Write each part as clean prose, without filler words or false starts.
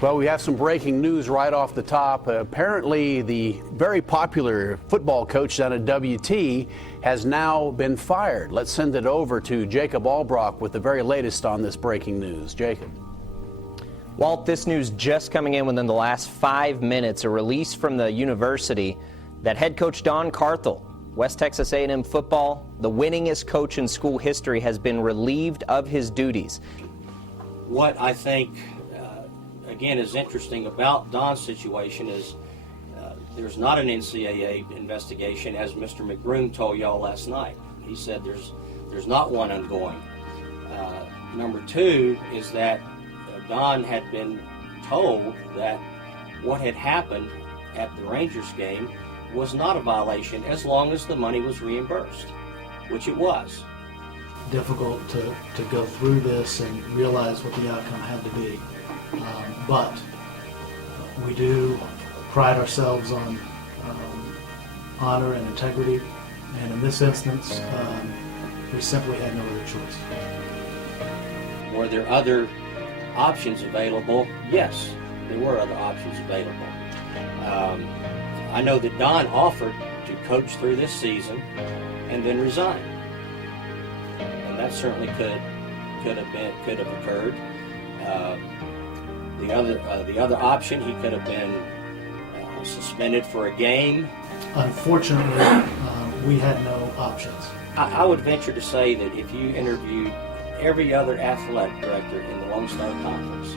Well, we have some breaking news right off the top. Apparently, the very popular football coach down at WT has now been fired. Let's send it over to Jacob Albrock with the very latest on this breaking news. Jacob. Walt, this news just coming in within the last 5 minutes. A release from the university that head coach Don Carthel, West Texas A&M football, the winningest coach in school history, has been relieved of his duties. What I think again is interesting about Don's situation is there's not an NCAA investigation, as Mr. McBroom told y'all last night. He said there's not one ongoing. Number two is that Don had been told that what had happened at the Rangers game was not a violation as long as the money was reimbursed, which it was. Difficult to go through this and realize what the outcome had to be. But we do pride ourselves on honor and integrity, and in this instance, we simply had no other choice. Were there other options available? Yes, there were other options available. I know that Don offered to coach through this season and then resign, and that certainly could have occurred. The other option, he could have been suspended for a game. Unfortunately, we had no options. I would venture to say that if you interviewed every other athletic director in the Lone Star Conference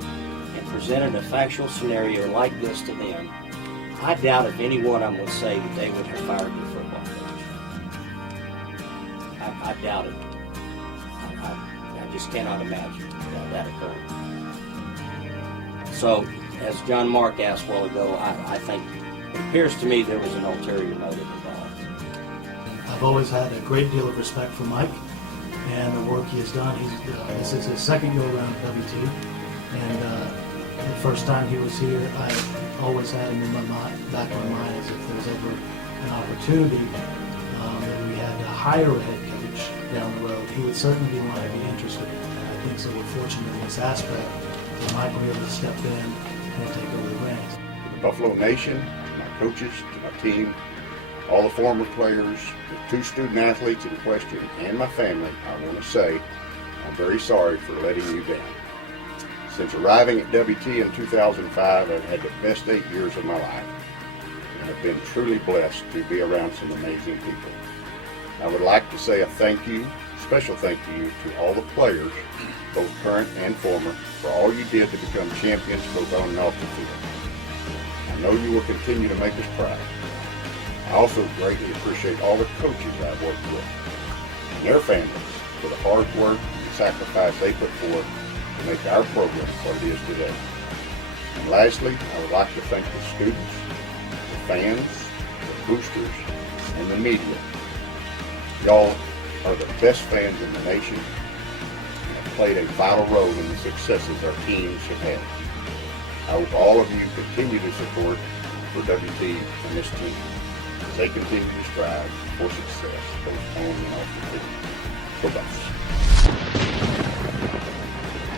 and presented a factual scenario like this to them, I doubt if any one of them would say that they would have fired their football coach. I doubt it. I just cannot imagine that occurring. So, as John Mark asked a while ago, I think it appears to me there was an ulterior motive involved. I've always had a great deal of respect for Mike and the work he has done. This is his second go around at WT, and the first time he was here, I always had him in my mind, back of my mind, as if there's ever an opportunity that we had to hire a head coach down the road, he would certainly be one I'd be interested in. And I think so we're fortunate in this aspect that Mike will be able to step in and take over the reins. The Buffalo Nation, my coaches, my team, all the former players, the 2 student athletes in question, and my family, I want to say I'm very sorry for letting you down. Since arriving at WT in 2005, I've had the best 8 years of my life, and I've been truly blessed to be around some amazing people. I would like to say a special thank you to all the players, both current and former, for all you did to become champions both on and off the field. I know you will continue to make us proud. I also greatly appreciate all the coaches I've worked with and their families for the hard work and sacrifice they put forth to make our program what it is today. And lastly, I would like to thank the students, the fans, the boosters, and the media. Y'all are the best fans in the nation and have played a vital role in the successes our teams have had. I hope all of you continue to support for WT and this team as they continue to strive for success both on and off the field. Go Buffs.